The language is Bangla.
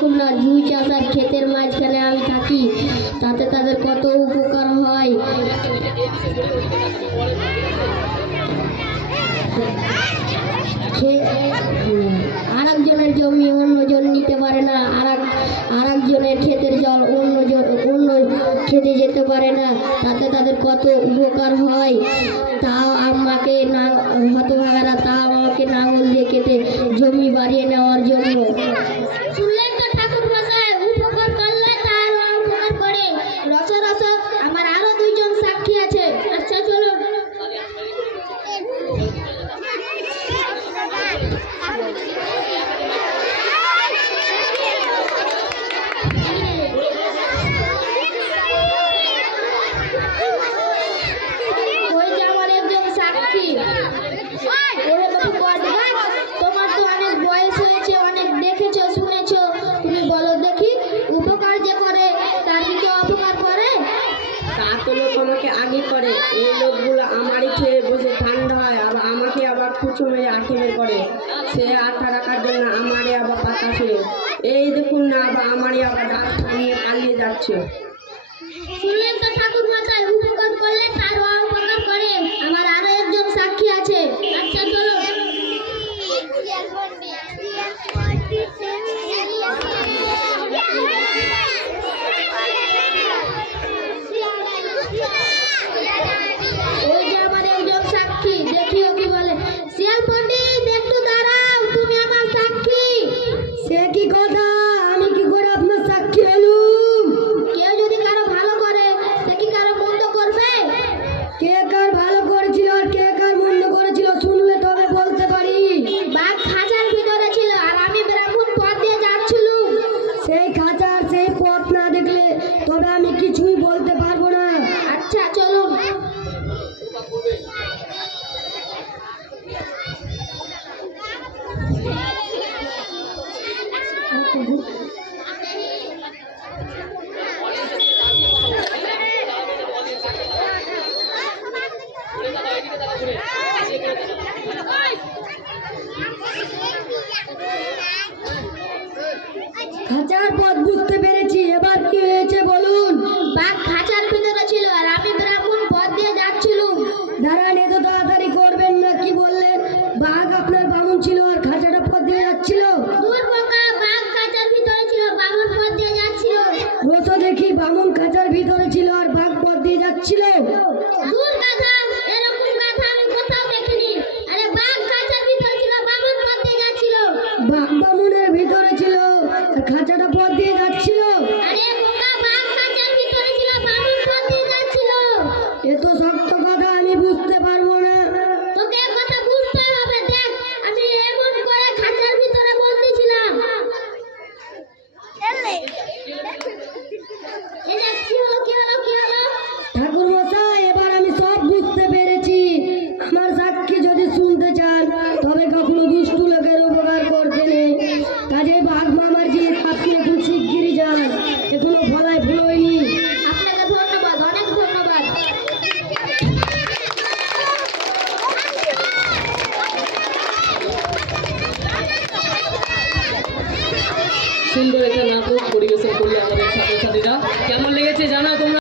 দেখুন না, জুই চাষার ক্ষেতের মাঝখানে আমি থাকি, তাতে তাদের কত উপকার হয়। আর একজনের জমি অন্যজন নিতে পারে না, আর একজনের ক্ষেতের জল অন্য খেতে যেতে পারে না, তাতে তাদের কত উপকার হয়। তাও আমাকে না হতভাগারা, তাও আমাকে নাঙল দিয়ে কেটে জমি বাড়িয়ে নেওয়ার জন্য। শুনলেন তো ঠাকুর মশাই, উপকার করলে তার উপকার করে। রসরস আমার আরো দুইজন সাক্ষী আছে। আচ্ছা চলো। তোমার তো অনেক বয়স হয়েছে, অনেক দেখেছো শুনেছো, তুমি বলো দেখি, উপকার যে করে তার কি কেউ অপকার করে? তা তো লোক আমাকে আগে করে, এই লোকগুলো আমারই খেয়ে বসে ঠান্ডা হয়, আবার আমাকে আবার খুঁচো মেরে আঠে বের করে। সে আঠা রাখার জন্য আমারই আবার পাতা খেয়ে, এই দেখুন না, আবার আমারই আবার ডাক নিয়ে পালিয়ে যাচ্ছে। শুনলেন তো ঠাকুর মশাই, উপকার করলে তার অপকার করে। আমার আরো একজন সাক্ষী আছে। আচ্ছা চলো। ওই যে আমার একজন সাক্ষী, দেখিও কি বলে। শিয়াল পণ্ডিত, একটু দাঁড়াও, তুমি আমার সাক্ষী। সে কি কথা, আমি কি করে আপনার সাক্ষী হলুম? কেউ যদি কারো ভালো করে, সে কি কারো মন্দ করবে? কে কার ভালো করেছিল আর কে কার মন্দ করেছিল শুনলে তবে বলতে পারি। বাঘ খাঁচার ভিতরে ছিল আর আমি ব্রাহ্মণ পথ দিয়ে যাচ্ছিলুম। সেই খাঁচার সেই পথ না দেখলে তবে আমি কিছুই বলতে পারবো না। আচ্ছা চলুন। খাঁচার পথ বুঝতে পেরেছি, এবার কি হয়েছে বলুন। বাঘ খাঁচার ভিতরে ছিল আর আমি ব্রাহ্মণ পথ দিয়ে যাচ্ছিলুম। দাঁড়ান, এত তাড়াতাড়ি করবেন না, কি বললেন? বাঘ আপনার বামুন ছিল আর খাঁচাটা পথ দিয়ে যাচ্ছিল? দূর বোকা, বাঘ খাঁচার ভিতরে ছিল, বাঘন পথ দিয়ে যাচ্ছিল। রোজ দেখি বামুন খাঁচার ভিতরে ছিল আর বাঘ পথ দিয়ে যাচ্ছিল। দূর গাধা, এরকম গাধা আমি কোথাও দেখিনি। আরে বাঘ খাঁচার ভিতরে ছিল, বাঘন পথ দিয়ে যাচ্ছিল। বাঘ বামুনের ভিতরে ছিল আর খাঁচাটা পথ দিয়ে যাচ্ছিল। আরে বোকা, বাঘ খাঁচার ভিতরে ছিল, বাঘন পথ দিয়ে যাচ্ছিল। এত শক্ত কথা আমি বুঝতে পারবো না। তোকে এক কথা বুঝতে হবে। দেখ, আমি এমন করে খাঁচার ভিতরে বলতেছিলাম। এই যে কি হলো কি হলো কি হলো? ঠাকুর মশাই, এবার আমি সব বুঝতে পেরেছি। আমার সাক্ষী যদি শুনতে চান তবে কখনো দুষ্টু লোকের উপকার করতে নেই। কাজে বাঘ মামার যে আপনি এখন শিগগিরই যান, এখনো ফলায় ফুলোয়নি। আপনাকে ধন্যবাদ, অনেক ধন্যবাদ। সুন্দর একটা নাটক পরিবেশন করলে আমাদের ছাত্রছাত্রীরা। কেমন লেগেছে জানাও তোমরা।